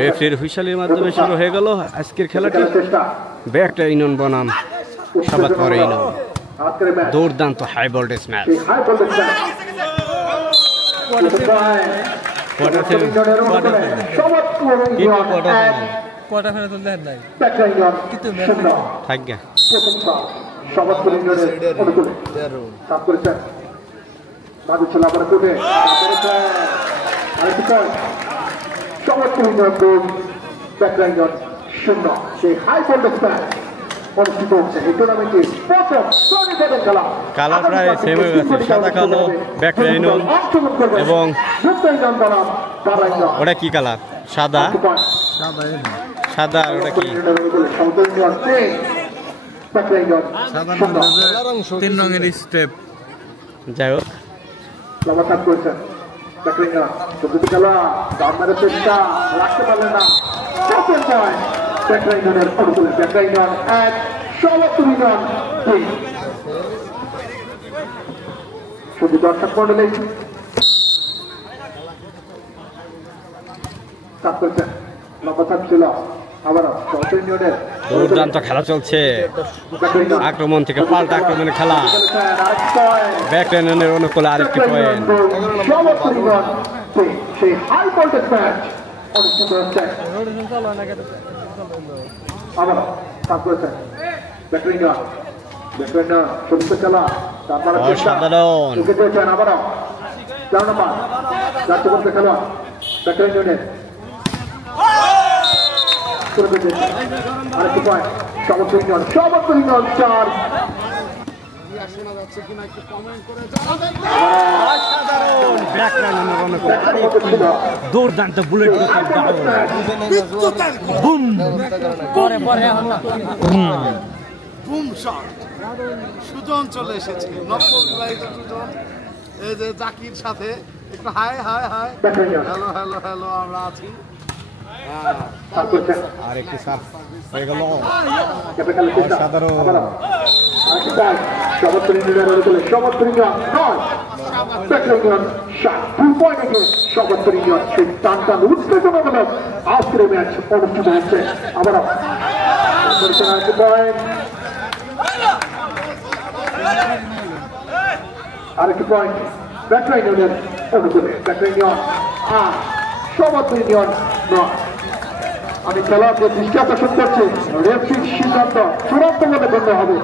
রেফারির হুইসেলের মাধ্যমে শুরু হয়ে গেল আজকের খেলাটি। ব্যাকটা ইউনিয়ন বনাম সাবাতপুর ইউনিয়ন, দুর্দান্ত হাই ভোল্টেজ ম্যাচ। কালার প্রায় সেম হয়ে গেছে, সাদা কালো ব্যাকলাইন এবং ওটা কি কালার? সাদা সাদা আর ওটা কি? 3 রঙের স্টেপ। যাই হোক দর্শক মন্ডলী দুর্দান্ত খেলা চলছে, আক্রমণ থেকে পাল্টা আক্রমণের খেলা। ব্যাকলাইনের অনুকূলে আরেকটি পয়েন্ট। দুর্দান্ত বুলেট সুজন চলে এসেছে, নববিবাহিত সুজন। এই যে জাকির সাথে একটু high high high, hello hello hello, আমরা আছি। আরেকটি সার্ভ হয়ে গেল, আজকের ম্যাচ অনুষ্ঠিত হচ্ছে। আবার আরেকটি পয়েন্ট ব্যাকলাইন ইউনিয়ন অনুকূলে, ব্যাকলাইন ইউনিয়ন আর সমাপ্ত ইউনিয়ন নয়। আমি খেলাকে দৃষ্টি আকর্ষণ করছি, রেফারির সিদ্ধান্ত চূড়ান্ত বলে গণ্য হবে।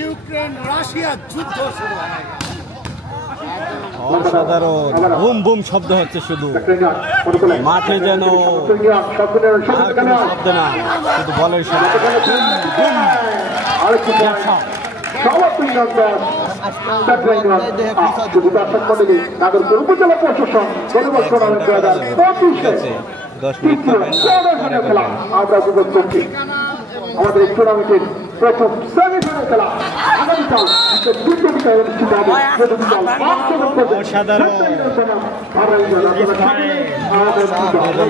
ইউক্রেন রাশিয়া যুদ্ধ শুরু হয়। অসাধারণ বুম বুম শব্দ হচ্ছে, শুধু মাঠে যেন শব্দ না, শুধু বলের শব্দ। উপজেলা প্রশাসন 10 মিনিট আমরা উপভোগ করছি আমাদের এই টুর্নামেন্টের প্রথম সেমিফাইনাল খেলা। আগামীকাল অনুষ্ঠিত হবে।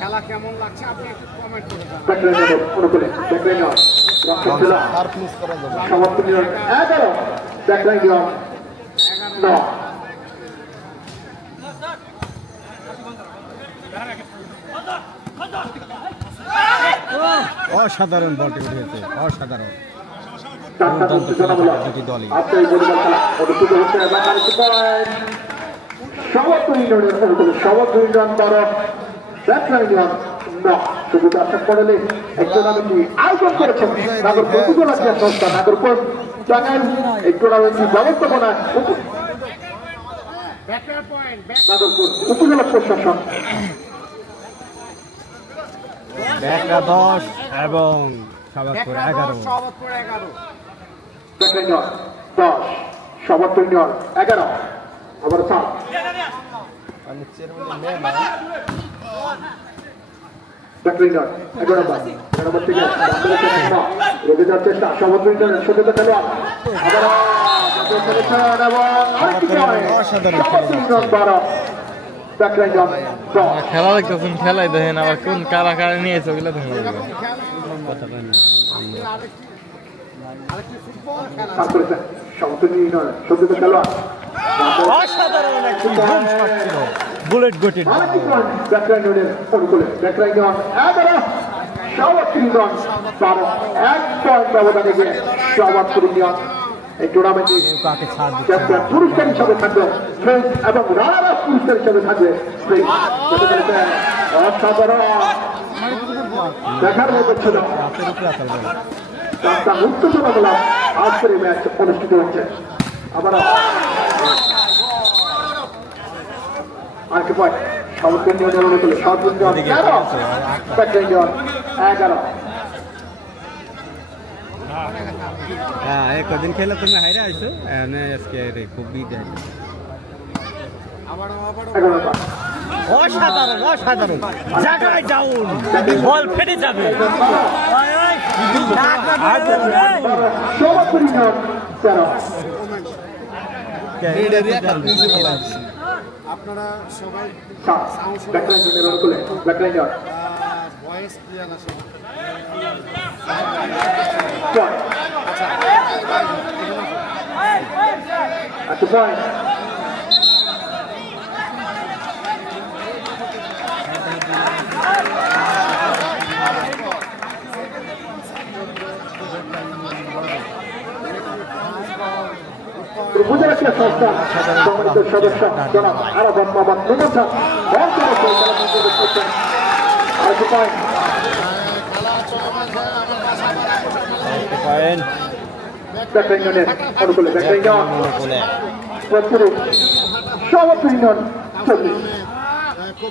খেলা কেমন লাগছে আপনি একটু কমেন্ট করে অসাধারণ বলটি উঠেছে, অসাধারণ। দুটি দলই আয়োজন করেছেন নাগরপুর উপজেলা ক্রীড়া সংস্থা, নাগরপুর টাঙ্গাইল। এই টুর্নামেন্টটি ব্যবস্থাপনায় নাগরপুর উপজেলা প্রশাসন। 10 এবং সাবাতপুর 11। 10 সাবাতপুর 11। আবার চাল চেষ্টা সামুদ্রিক সচেত খেলোয়াড় খেলা দেখতেছেন, খেলাই দেখেন আবার কোন কারা কারা নিয়েছে ওগুলো দেখেন। আরেকটি ফুটবল খেলা পাস করেছেন সমতুল্য ইউনিয়ন সদ্য খেলোয়াড় অসাধারণ একটি বুম শট ছিল বুলেট গটির আরেকটি পয়েন্ট ব্যাকলাইন ইউনিয়নের অনুকূলে backline union 11 Shahbazpur union 12 1 point ব্যবধানে গিয়ে শাহবাজপুর ইউনিয়ন এই টুর্নামেন্টে কাকে ছাড় দিচ্ছে চ্যাম্পিয়ন পুরস্কার হিসাবে থাকবে ফ্রেঞ্চ এবং রানার পুরস্কার হিসাবে থাকবে ফ্রেঞ্চ অসাধারণ দেখার মতো ছিল রাতের উপরে আসাল বল রাস্তা উত্তেজনা বলা আজকের এই ম্যাচ অনুষ্ঠিত হচ্ছে আবার আরেকটি পয়েন্ট সমগ্র ইউনিয়নের অনুকূলে সাউথ ইউনিয়ন 11 ব্যাকলাইন ইউনিয়ন 11 হ্যাঁ এই কদিন খেলে তুমি হাইরে আইছো এনে আজকে রে খুবই দেয় অসাধারণ অসাধারণ জায়গায় যাউন বল ফেটে যাবে শাহবাজপুর ইউনিয়ন 13 আপনারা সবাই ব্যাকলাইন ইউনিয়নের অনুকূলে ব্যাকলাইন ইউনিয়ন ভয়েস ক্লিয়ার আসে at the point. উপজেলা ক্রীড়া সংস্থা সম্মানিত সদস্য জনাব আরাফাত মোহাম্মদ নূর খান ব্যাকলাইন ইউনিয়নের অনুকূলে ব্যাকলাইন ইউনিয়ন প্রত্যেক শাহবাজপুর ইউনিয়ন 40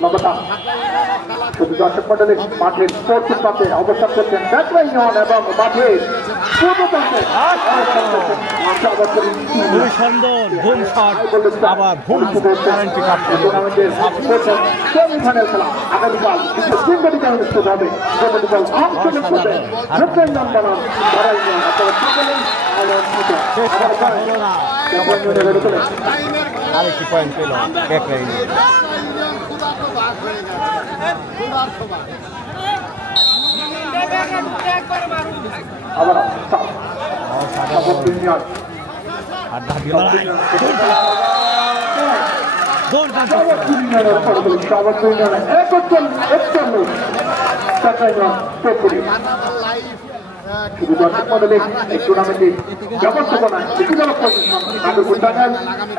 লম্বা শুধু দর্শক মন্ডলের মাঠের পশ্চিম প্রান্তে অবস্থান করছেন ব্যাকলাইন ইউনিয়ন এবং মাঠের পূর্ব প্রান্তে খুবই সুন্দর বুম শট আবার বুম গ্যারান্টি কাপ টুর্নামেন্টের সেমিফাইনাল খেলা আগামীকাল তিনটি অনুষ্ঠিত হবে গতকাল আঞ্চলিক পর্যায়ে ব্যাকলাইন ইউনিয়ন বনাম লড়াই নিয়ে আপনারা সকলেই আরেকটি পয়েন্ট পেল ব্যাকলাইন আবার শুধু দর্শক মন্ডলে এই টুর্নামেন্টে ব্যবস্থাপনা উপজেলা প্রশাসন নাগরপুর টাঙ্গাইল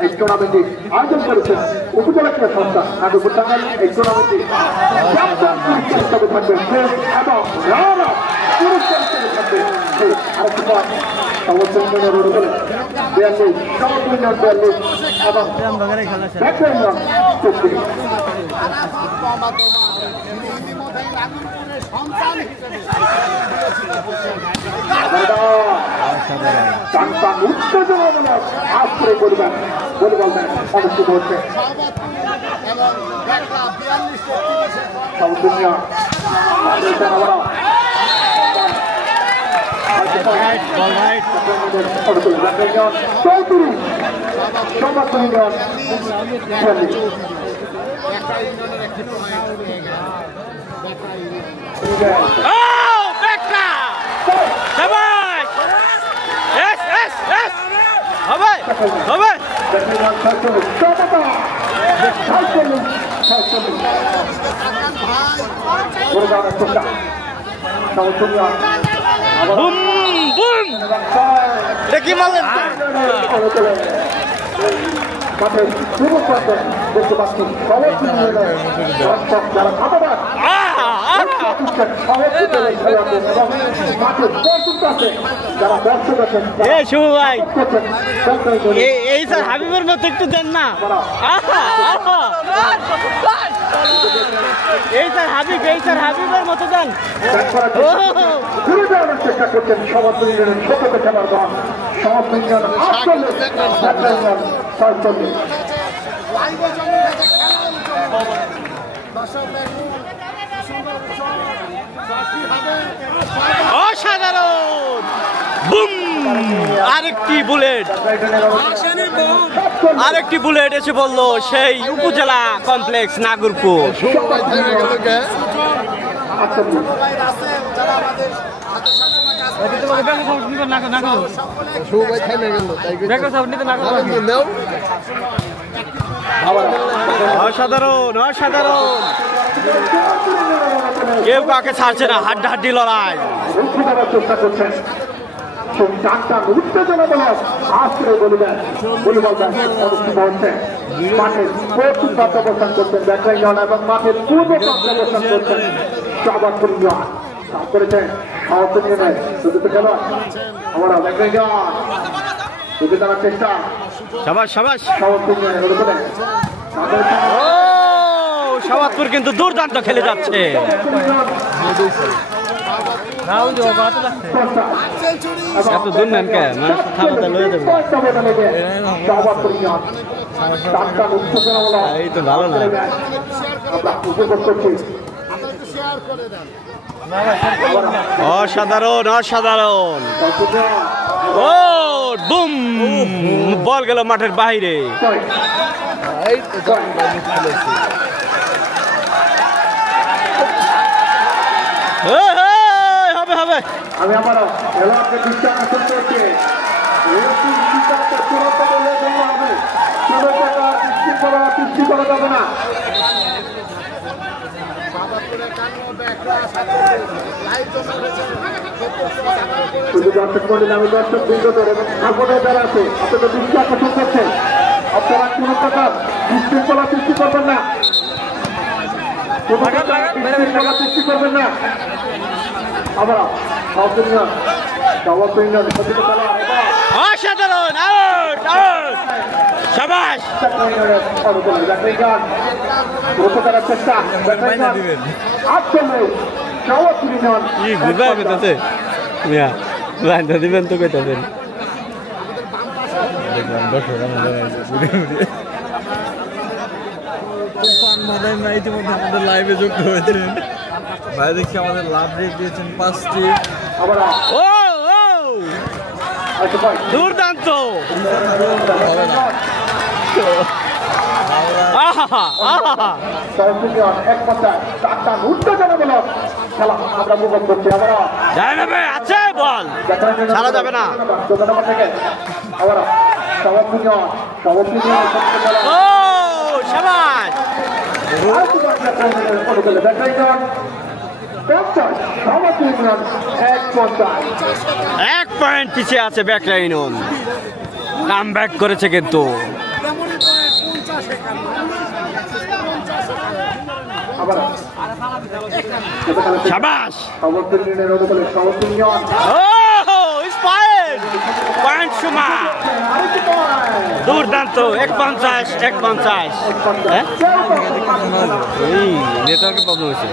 এই টুর্নামেন্টে আয়োজন করেছেন উপজেলা ক্রীড়া সংস্থা নাগরপুর টাঙ্গাইল এই টুর্নামেন্টে হিসাবে থাকবে এবং পুরস্কার হিসেবে থাকবে আরেকটি পয়েন্ট সমস্ত ইউনিয়নের অনুকূলে 42 সমস্ত ইউনিয়ন 42 এবং ব্যাকলাইন ইউনিয়ন 40 সন্তান হিসেবে উত্তেজনামূলক আশ্রয় পরিবার ভলিবল ম্যাচ অনুষ্ঠিত হচ্ছে দেখি মারলেন মাঠের পূর্ব প্রান্তে দেখতে পাচ্ছি যারা খাবার মাঠের পশ্চিম প্রান্তে যারা দর্শক আছেন শুভ ভাই এই স্যার হাবিবের মতো একটু দেন না এই স্যার হাবিবের মতো দেন ঘুরে যাওয়ার চেষ্টা করছেন সমাজ ইউনিয়নের সতর্ক খেলার দল সমাজ ইউনিয়ন 48 অসাধারণ বুম আরেকটি বুলেট এসে বললো সেই উপজেলা কমপ্লেক্স নাগরপুর অসাধারণ অসাধারণ, কেউ কাকে ছাড়ছে না, হাড্ডাহাড্ডি লড়াই। চেষ্টা করছেন সেই টানটা উত্তেজনামূলক আশ্রয় বলিবেন ভলিবল ম্যাচ অনুষ্ঠিত হচ্ছে। মাঠের পশ্চিম প্রান্তে অবস্থান করছেন ব্যাকলাইন এবং মাঠের পূর্ব প্রান্তে অবস্থান করছেন শাহবাজ পরিজন। সাফ করেছেন সাহস নিয়ে দুটো খেলোয়াড় আমরা ব্যাকলাইন দুটো করার চেষ্টা। সাবাস সাবাস, সাহস নিয়ে শাহবাজপুর কিন্তু দুর্দান্ত খেলে যাচ্ছে। এত দূর নেন কে থামাতে লয়ে দেবো, এই তো ভালো না। অসাধারণ অসাধারণ, ও বুম, বল গেল মাঠের বাইরে। হবে হবে, আমি আমার খেলোয়াড়কে দৃষ্টি আকর্ষণ করছি। সৃষ্টি করা যাবে না। শুধু দর্শক মন্ডলী, আমি দর্শক বৃন্দদের এবং সাপোর্টার যারা আছে আপনাদের দৃষ্টি আকর্ষণ করছেন, আপনারা কোনো প্রকার বিশৃঙ্খলা সৃষ্টি করবেন না, সৃষ্টি করবেন না। আমরা অসাধারণ, আউট আউট, শাবাশ। চেষ্টা দিবেন তো কইতেছেন। ইতিমধ্যে আমাদের লাইভে যুক্ত হয়েছেন ভাই, দেখছি আমাদের লাভ রেট দিয়েছেন 5টি। ও দুর্দান্ত, খেলা আমরা উপভোগ করছি। আছে বল ছাড়া যাবে না। ও শাবাশ, এক পয়েন্ট পিছিয়ে আছে ব্যাকলাইন, কাম ব্যাক করেছে কিন্তু। শাবাশ, পয়েন্ট সুমা, দুর্দান্ত। 150 150, এই নেটওয়ার্কের প্রবলেম হয়েছে।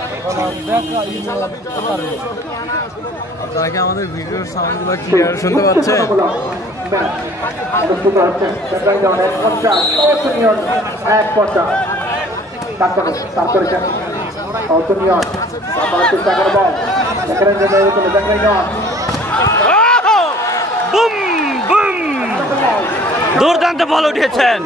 আপনারা কি আমাদের ভিডিওর সাউন্ডগুলো ক্লিয়ার শুনতে পাচ্ছেন? দুর্দান্ত বল উঠিয়েছেন।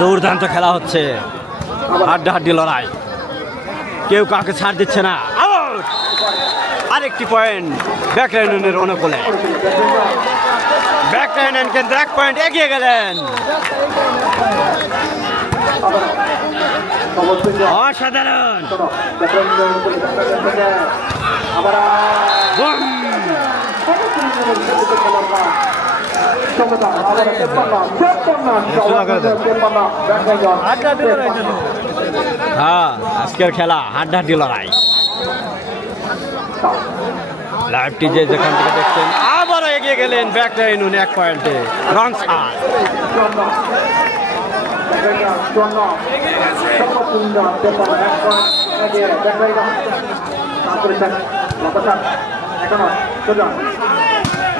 দুর্দান্ত খেলা হচ্ছে, হাড্ডাহাড্ডি লড়াই, কেউ কাকে ছাড় দিচ্ছে না। আউট, আরেকটি পয়েন্ট ব্যাকলাইনের অনুকূলে। ব্যাকলাইন কিন্তু 1 পয়েন্ট এগিয়ে গেলেন। অসাধারণ, হ্যাঁ আজকের খেলা হাড্ডাহাড্ডি লড়াই। লাইভটি যে যেখান থেকে দেখছেন, আবারও এগিয়ে গেলেন ব্যাকলাইন 1 পয়েন্টে। রং ছাড়,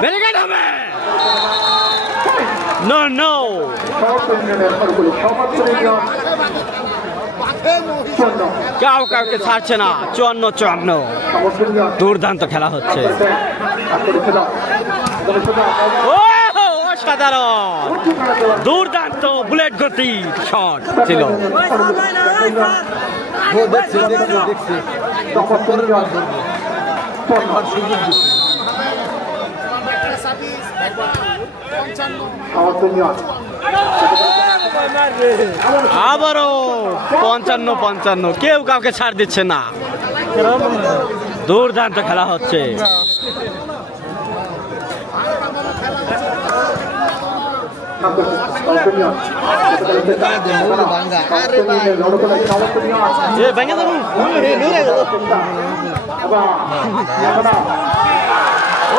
ব্যারিকেড হবে। নো নো, কাউ কাউকে ছাড়ছে না। 54-54 দুর্দান্ত খেলা হচ্ছে। ও অসাধারণ, দুর্দান্ত বুলেট গতি শট ছিল। আবারও 55-55, কেউ কাউকে ছাড় দিচ্ছে না। দুর্দান্ত খেলা হচ্ছে।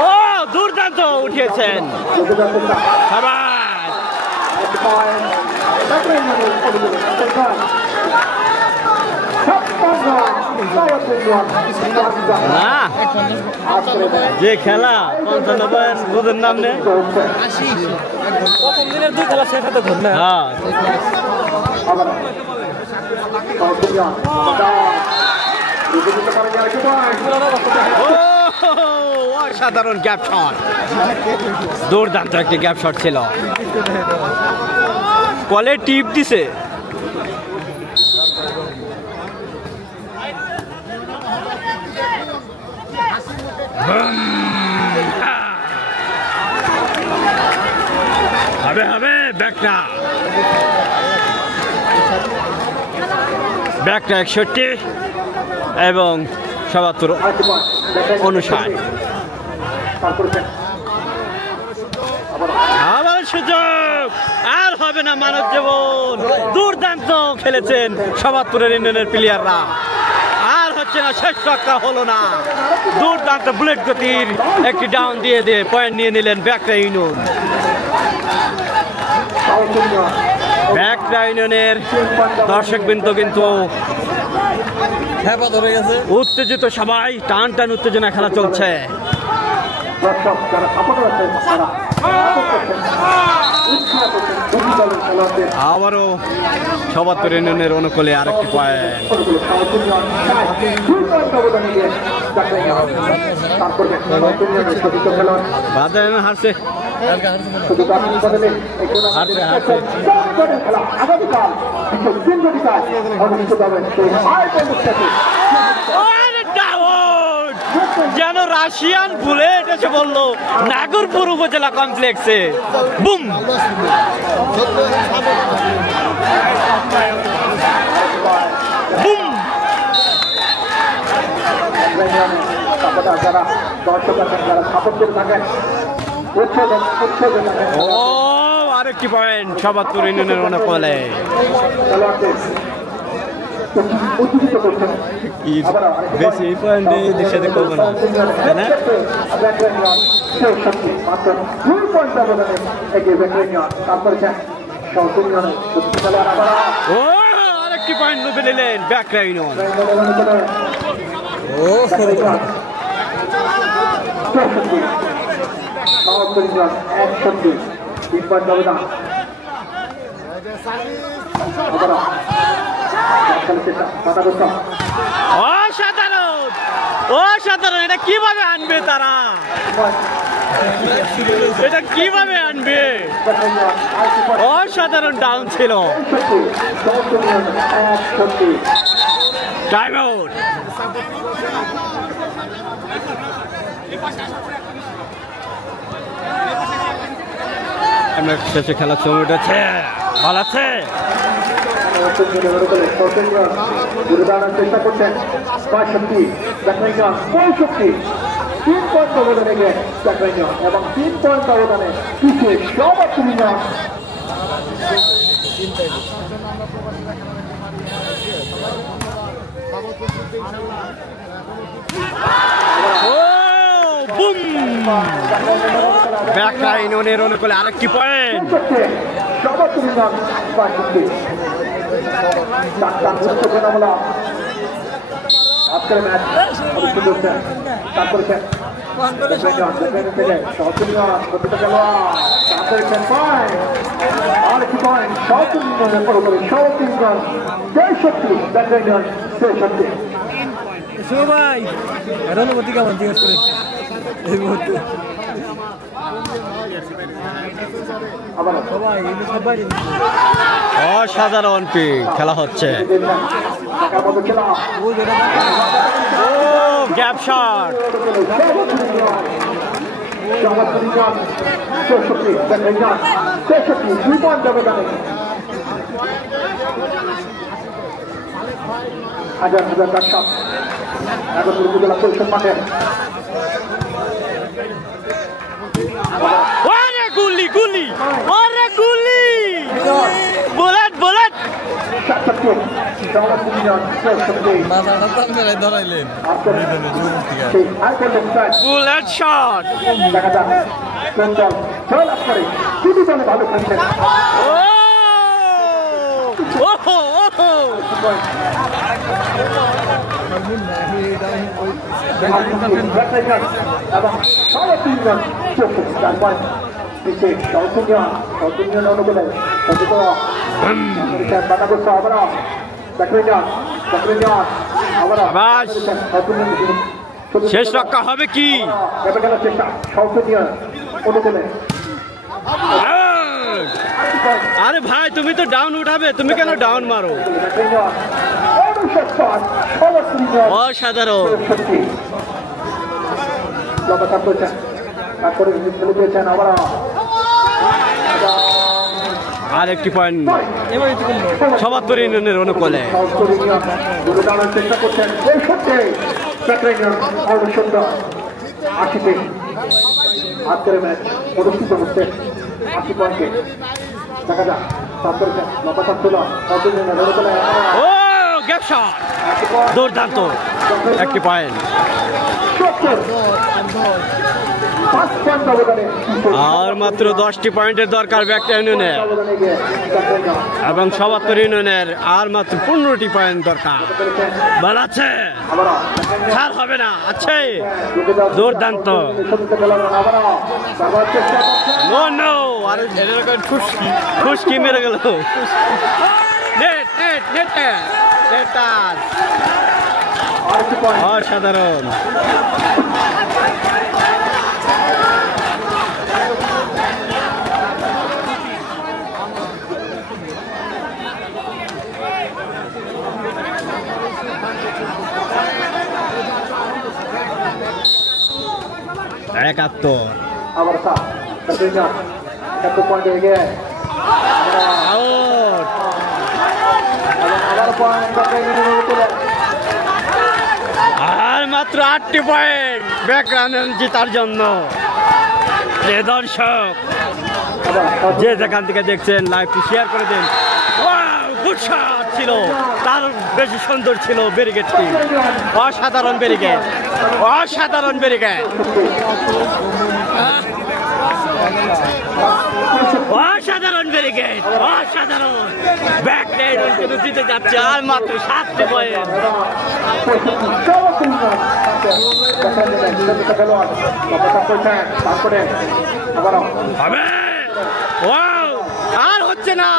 ও দুর্দান্ত উঠিয়েছেন। না যে খেলা 55 বুঝের নাম নেই। প্রথম দিনের 2 খেলা শেষ হতে ঘুরবে। হ্যাঁ অসাধারণ গ্যাপ শট, দুর্দান্ত একটি গ্যাপ শট ছিল। কলে টিপ দিছে। হবে হবে ব্যাকটা 61 এবং 77 অনুসার। আবার সুযোগ, আর হবে না মানব জীবন। দুর্দান্ত খেলেছেন 77 ইউনিয়নের প্লেয়াররা, আর হচ্ছে না, শেষ রক্ষা হলো না। দুর্দান্ত বুলেট গতির একটি ডাউন দিয়ে পয়েন্ট নিয়ে নিলেন ব্যাকটা ইউনিয়ন। ব্যাকটা ইউনিয়নের দর্শকবৃন্দ কিন্তু উত্তেজিত, সবাই টান টান উত্তেজনা খেলা চলছে। আবারও 77 ইউনিয়নের অনুকূলে আরেকটি পয়েন্ট। হারছে যেন রাশিয়ান বুলেট এসে বললো নাগরপুর উপজেলা কমপ্লেক্সে। Broom, broom. ও আরেকটি পয়েন্ট 77 ইউনিয়নের অনুকূলে। বেশি পয়েন্ট দেশে করবো না। ও আরেকটি পয়েন্ট লুপে নিলেন ব্যাকরা ইউনিয়ন। অসাধারণ, অসাধারণ। এটা কিভাবে আনবে তারা, এটা কিভাবে আনবে? অসাধারণ ডাউন ছিল। Time out. শেষে খেলার সময় উঠেছে, ভালো আছে। চেষ্টা করছেন 65 65 3 পয়েন্ট ব্যবধানে এবং 3 পয়েন্ট ব্যবধানে পিছিয়ে সবার তুমি না। ব্যাকরা ইউনিয়নের অনুকূলে আরেকটি পয়েন্ট। সবার তুমি না 65 আজকের ম্যাচ অনুষ্ঠিত হচ্ছে। তারপরে সবাই এর অনুমতি কেমন জিজ্ঞেস করে এই মুহূর্তে সবাই সবাই অসাধারণ খেলা হচ্ছে। ও গ্যাপ শট, হাজার হাজার দর্শক নাগরপুর উপজেলা পরিষদ মাঠে ওরে গুলি গুলি, ওরে গুলি, বুলেট বুলেট, ধরাইলেন বুলেট শট। দেখা যাক কোন দল জয়লাভ করে। দুটি দলে ভালো খেলছেন। ওহো ওহো, এবং সাড়ে তিনজন অনুকূলে শেষ রক্ষা হবে কি? চেষ্টা সংসদীয় অনুকূলে। আরে ভাই তুমি তো ডাউন উঠাবে, তুমি কেন ডাউন মারো? অসাধারণ। আর একটি পয়েন্ট সমাত্তর ইউনিয়নের অনুকূলে। চেষ্টা করছেন আজকের ম্যাচ অনুষ্ঠিত হচ্ছে 80 পয়েন্টে। দেখা যাক ও গ্যাপ শট, দুর্দান্ত একটি পয়েন্ট। আর মাত্র 10টি পয়েন্টের দরকার ব্যাকটা ইউনিয়নের, এবং সমাত্তর ইউনিয়নের আর মাত্র 15টি পয়েন্ট দরকার। বাড়াচ্ছে, ছাড় হবে না। আছে দুর্দান্ত। নো নো, আর খুশকি মেরে গেল। নেট নেট নেট নেট, অসাধারণ। একাত্তর, আবার পয়েন্ট হয়ে গিয়ে আউট। আর মাত্র 8টি পয়েন্ট ব্যাকরণ জিতার জন্য। যে দর্শক যে যেখান থেকে দেখছেন লাইভটি শেয়ার করে দিন। গুড শট ছিল, তার বেশি সুন্দর ছিল ব্যারিকেডটি। অসাধারণ ব্যারিকেড, অসাধারণ ব্যারিকেড, অসাধারণ ব্যারিকেড, অসাধারণ। ব্যাকলাইন কিন্তু জিতে যাচ্ছে। আর মাত্র 7টি পয়েন্ট। হবে, আর হচ্ছে না,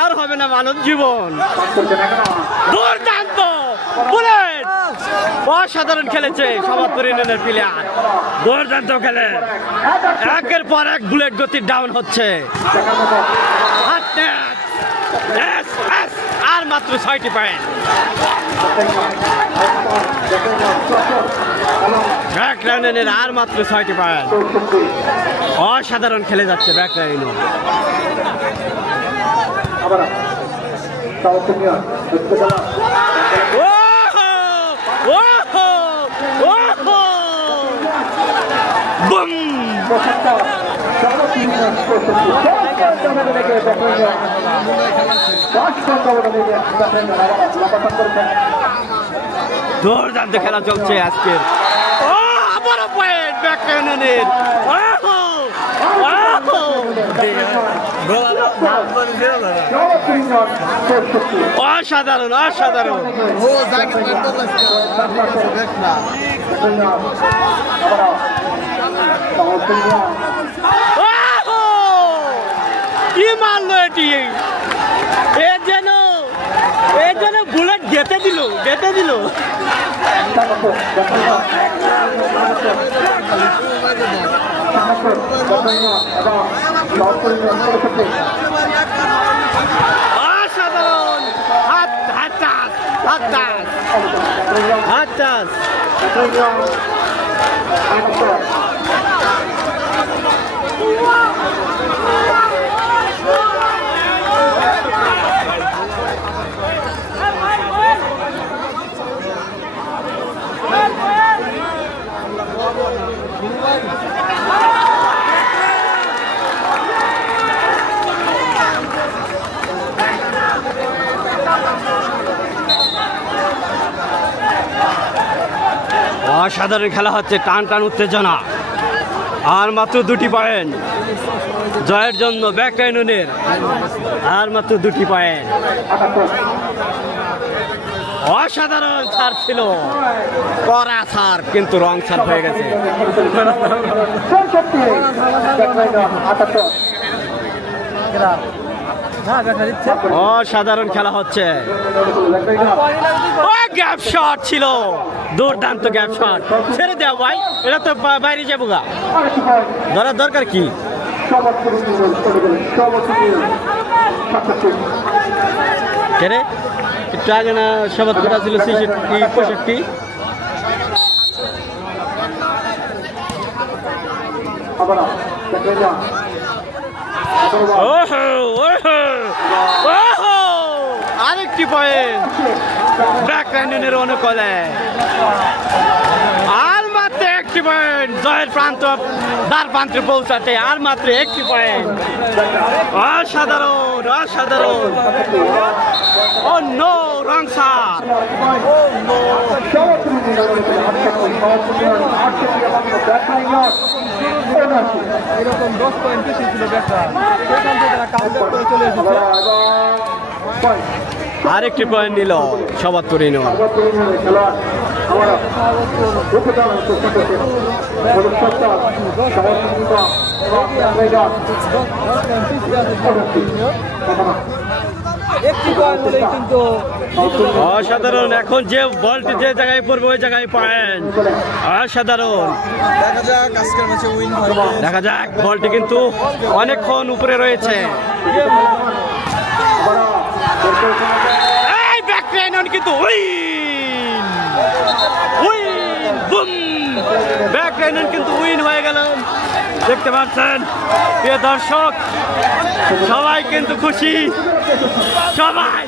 আর হবে না মানব জীবন। দুর্দান্ত বুলেট, অসাধারণ খেলেছে সমাত্তর ইউনিয়নের প্লেয়ার। দুর্দান্ত খেলে, একের পর এক বুলেট গতির ডাউন হচ্ছে। আর মাত্র 6টি পয়েন্ট। ব্যাকলাইনের আর মাত্র 6টি পয়েন্ট। অসাধারণ খেলে যাচ্ছে ব্যাকলাইন। দুর্দান্ত খেলা চলছে আজকের। ও আবারও পয়েন্ট ব্যাকলাইনের। অসাধারণ, অসাধারণ। কি মারলো এটি এ যেন বুলেট গেতে দিল অসাধারণ হাত অসাধারণ খেলা হচ্ছে, টান টান উত্তেজনা। আর মাত্র 2টি পয়েন্ট জয়ের জন্য ব্যাকরা ইউনিয়নের, আর মাত্র 2টি পয়েন্ট। অসাধারণ সার্ভ ছিল, কড়া সার্ভ, কিন্তু রং সার্ভ হয়ে গেছে। অসাধারণ খেলা হচ্ছে। গ্যাপ শট ছিল, দুর্দান্ত গ্যাপ শট। ছেড়ে দেওয়া ভাই, এটা তো বাইরে যাবো গা, ধরার দরকার কি? রে একটু আগে না সবাদ করা ছিল 65। আরেকটি পয়েন্ট ব্যাকরা ইউনিয়নের অনুকূলে। আর মাত্র 1টি পয়েন্ট জয়ের দ্বার প্রান্তে পৌঁছাতে, আর মাত্র 1টি পয়েন্ট। অসাধারণ ও নো, রং সার। এরকম 10 পয়েন্ট বেশি ছিল ব্যাকরা, সেখান থেকে তারা কাউন্টার করে চলে এসেছে। আরেকটি পয়েন্ট নিল সবাদপুর ইউনিয়ন। অসাধারণ, এখন যে বলটি যে জায়গায় পড়বে ওই জায়গায় পয়েন্ট। অসাধারণ, দেখা যাক। বলটি কিন্তু অনেকক্ষণ উপরে রয়েছে। এই ব্যাকরা ইউনিয়ন কিন্তু ব্যাকরা ইউনিয়ন কিন্তু উইন হয়ে গেল। দেখতে পাচ্ছেন প্রিয় দর্শক, সবাই কিন্তু খুশি, সবাই।